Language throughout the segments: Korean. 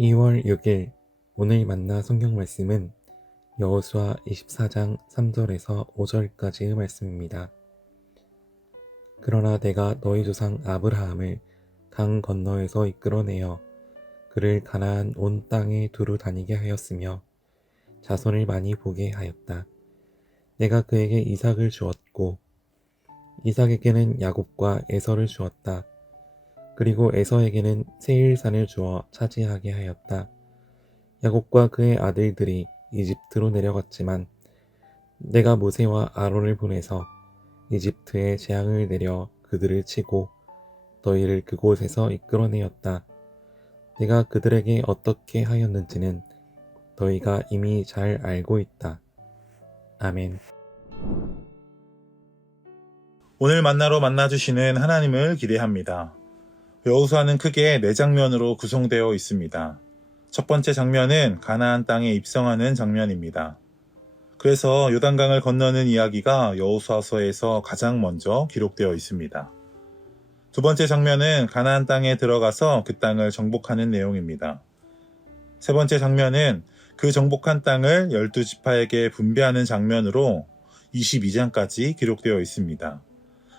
2월 6일 오늘 만나 성경 말씀은 여호수아 24장 3절에서 5절까지의 말씀입니다. 그러나 내가 너희 조상 아브라함을 강 건너에서 이끌어내어 그를 가나안 온 땅에 두루 다니게 하였으며 자손을 많이 보게 하였다. 내가 그에게 이삭을 주었고 이삭에게는 야곱과 에서를 주었다. 그리고 에서에게는 세일산을 주어 차지하게 하였다. 야곱과 그의 아들들이 이집트로 내려갔지만 내가 모세와 아론을 보내서 이집트에 재앙을 내려 그들을 치고 너희를 그곳에서 이끌어내었다. 내가 그들에게 어떻게 하였는지는 너희가 이미 잘 알고 있다. 아멘. 오늘 만나러 만나주시는 하나님을 기대합니다. 여호수아는 크게 4장면으로 구성되어 있습니다. 첫 번째 장면은 가나안 땅에 입성하는 장면입니다. 그래서 요단강을 건너는 이야기가 여호수아서에서 가장 먼저 기록되어 있습니다. 두 번째 장면은 가나안 땅에 들어가서 그 땅을 정복하는 내용입니다. 세 번째 장면은 그 정복한 땅을 12지파에게 분배하는 장면으로 22장까지 기록되어 있습니다.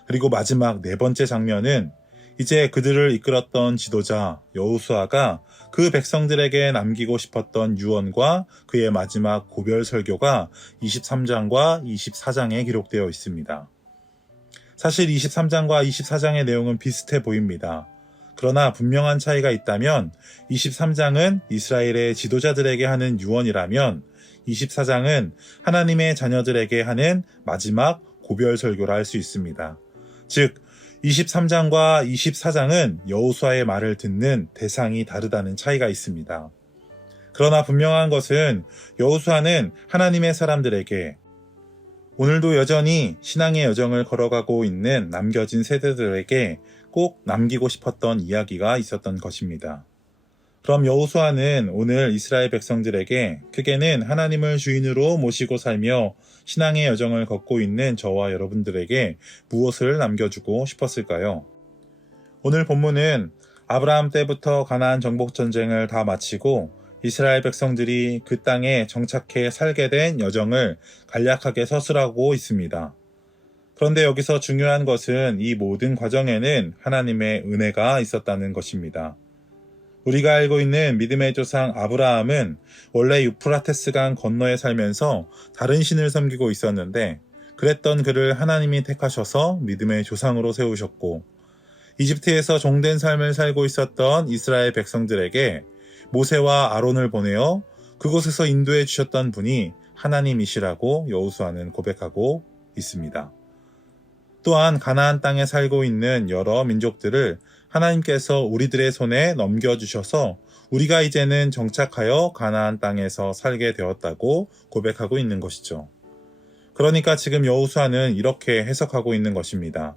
그리고 마지막 네 번째 장면은 이제 그들을 이끌었던 지도자 여호수아가 그 백성들에게 남기고 싶었던 유언과 그의 마지막 고별 설교가 23장과 24장에 기록되어 있습니다. 사실 23장과 24장의 내용은 비슷해 보입니다. 그러나 분명한 차이가 있다면 23장은 이스라엘의 지도자들에게 하는 유언이라면 24장은 하나님의 자녀들에게 하는 마지막 고별 설교라 할 수 있습니다. 즉 23장과 24장은 여호수아의 말을 듣는 대상이 다르다는 차이가 있습니다. 그러나 분명한 것은 여호수아는 하나님의 사람들에게 오늘도 여전히 신앙의 여정을 걸어가고 있는 남겨진 세대들에게 꼭 남기고 싶었던 이야기가 있었던 것입니다. 그럼 여호수아는 오늘 이스라엘 백성들에게 크게는 하나님을 주인으로 모시고 살며 신앙의 여정을 걷고 있는 저와 여러분들에게 무엇을 남겨주고 싶었을까요? 오늘 본문은 아브라함 때부터 가나안 정복 전쟁을 다 마치고 이스라엘 백성들이 그 땅에 정착해 살게 된 여정을 간략하게 서술하고 있습니다. 그런데 여기서 중요한 것은 이 모든 과정에는 하나님의 은혜가 있었다는 것입니다. 우리가 알고 있는 믿음의 조상 아브라함은 원래 유프라테스강 건너에 살면서 다른 신을 섬기고 있었는데 그랬던 그를 하나님이 택하셔서 믿음의 조상으로 세우셨고 이집트에서 종된 삶을 살고 있었던 이스라엘 백성들에게 모세와 아론을 보내어 그곳에서 인도해 주셨던 분이 하나님이시라고 여호수아는 고백하고 있습니다. 또한 가나안 땅에 살고 있는 여러 민족들을 하나님께서 우리들의 손에 넘겨주셔서 우리가 이제는 정착하여 가나안 땅에서 살게 되었다고 고백하고 있는 것이죠. 그러니까 지금 여호수아는 이렇게 해석하고 있는 것입니다.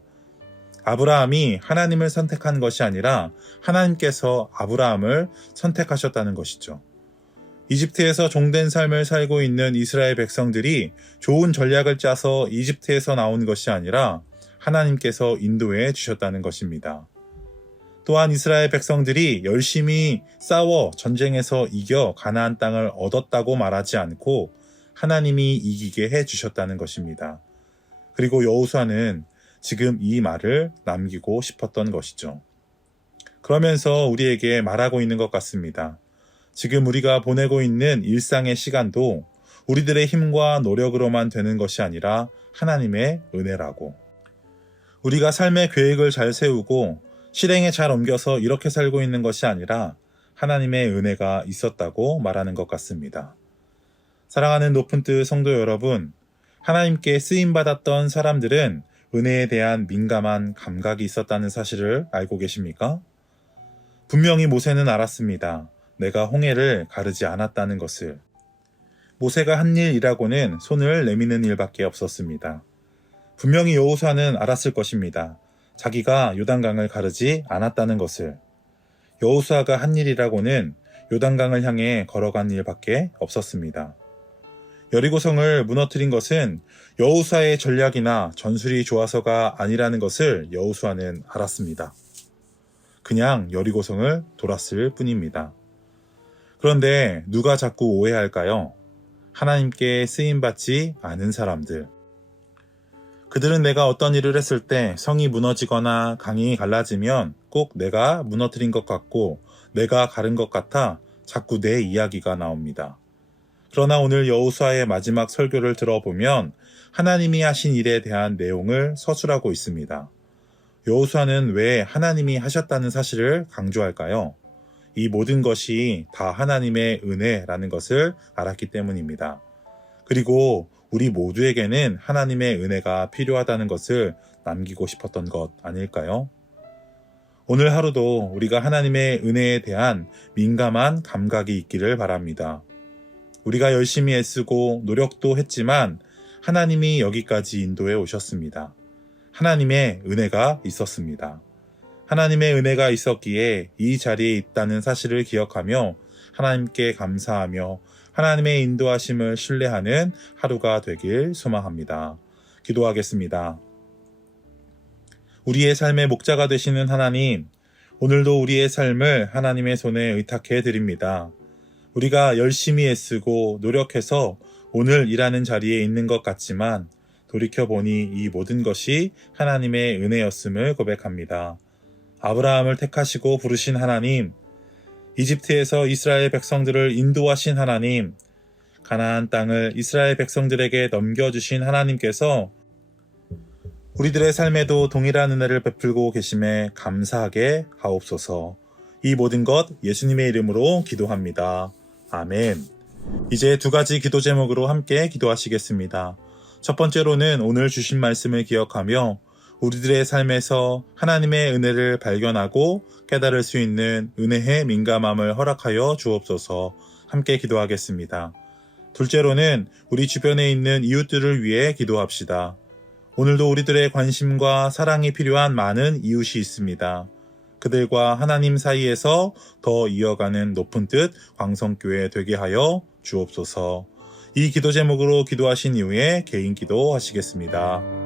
아브라함이 하나님을 선택한 것이 아니라 하나님께서 아브라함을 선택하셨다는 것이죠. 이집트에서 종된 삶을 살고 있는 이스라엘 백성들이 좋은 전략을 짜서 이집트에서 나온 것이 아니라 하나님께서 인도해 주셨다는 것입니다. 또한 이스라엘 백성들이 열심히 싸워 전쟁에서 이겨 가나안 땅을 얻었다고 말하지 않고 하나님이 이기게 해 주셨다는 것입니다. 그리고 여호수아는 지금 이 말을 남기고 싶었던 것이죠. 그러면서 우리에게 말하고 있는 것 같습니다. 지금 우리가 보내고 있는 일상의 시간도 우리들의 힘과 노력으로만 되는 것이 아니라 하나님의 은혜라고. 우리가 삶의 계획을 잘 세우고 실행에 잘 옮겨서 이렇게 살고 있는 것이 아니라 하나님의 은혜가 있었다고 말하는 것 같습니다. 사랑하는 높은 뜻 성도 여러분, 하나님께 쓰임받았던 사람들은 은혜에 대한 민감한 감각이 있었다는 사실을 알고 계십니까? 분명히 모세는 알았습니다. 내가 홍해를 가르지 않았다는 것을. 모세가 한 일이라고는 손을 내미는 일밖에 없었습니다. 분명히 여호수아는 알았을 것입니다. 자기가 요단강을 가르지 않았다는 것을. 여호수아가 한 일이라고는 요단강을 향해 걸어간 일밖에 없었습니다. 여리고성을 무너뜨린 것은 여호수아의 전략이나 전술이 좋아서가 아니라는 것을 여호수아는 알았습니다. 그냥 여리고성을 돌았을 뿐입니다. 그런데 누가 자꾸 오해할까요? 하나님께 쓰임받지 않은 사람들. 그들은 내가 어떤 일을 했을 때 성이 무너지거나 강이 갈라지면 꼭 내가 무너뜨린 것 같고 내가 가른 것 같아 자꾸 내 이야기가 나옵니다. 그러나 오늘 여호수아의 마지막 설교를 들어보면 하나님이 하신 일에 대한 내용을 서술하고 있습니다. 여호수아는 왜 하나님이 하셨다는 사실을 강조할까요? 이 모든 것이 다 하나님의 은혜라는 것을 알았기 때문입니다. 그리고 우리 모두에게는 하나님의 은혜가 필요하다는 것을 남기고 싶었던 것 아닐까요? 오늘 하루도 우리가 하나님의 은혜에 대한 민감한 감각이 있기를 바랍니다. 우리가 열심히 애쓰고 노력도 했지만 하나님이 여기까지 인도해 오셨습니다. 하나님의 은혜가 있었습니다. 하나님의 은혜가 있었기에 이 자리에 있다는 사실을 기억하며 하나님께 감사하며 하나님의 인도하심을 신뢰하는 하루가 되길 소망합니다. 기도하겠습니다. 우리의 삶의 목자가 되시는 하나님, 오늘도 우리의 삶을 하나님의 손에 의탁해 드립니다. 우리가 열심히 애쓰고 노력해서 오늘 일하는 자리에 있는 것 같지만 돌이켜보니 이 모든 것이 하나님의 은혜였음을 고백합니다. 아브라함을 택하시고 부르신 하나님, 이집트에서 이스라엘 백성들을 인도하신 하나님, 가나안 땅을 이스라엘 백성들에게 넘겨주신 하나님께서 우리들의 삶에도 동일한 은혜를 베풀고 계심에 감사하게 하옵소서. 이 모든 것 예수님의 이름으로 기도합니다. 아멘. 이제 두 가지 기도 제목으로 함께 기도하시겠습니다. 첫 번째로는 오늘 주신 말씀을 기억하며 우리들의 삶에서 하나님의 은혜를 발견하고 깨달을 수 있는 은혜의 민감함을 허락하여 주옵소서. 함께 기도하겠습니다. 둘째로는 우리 주변에 있는 이웃들을 위해 기도합시다. 오늘도 우리들의 관심과 사랑이 필요한 많은 이웃이 있습니다. 그들과 하나님 사이에서 더 이어가는 높은 뜻 광성교회 되게 하여 주옵소서. 이 기도 제목으로 기도하신 이후에 개인 기도 하시겠습니다.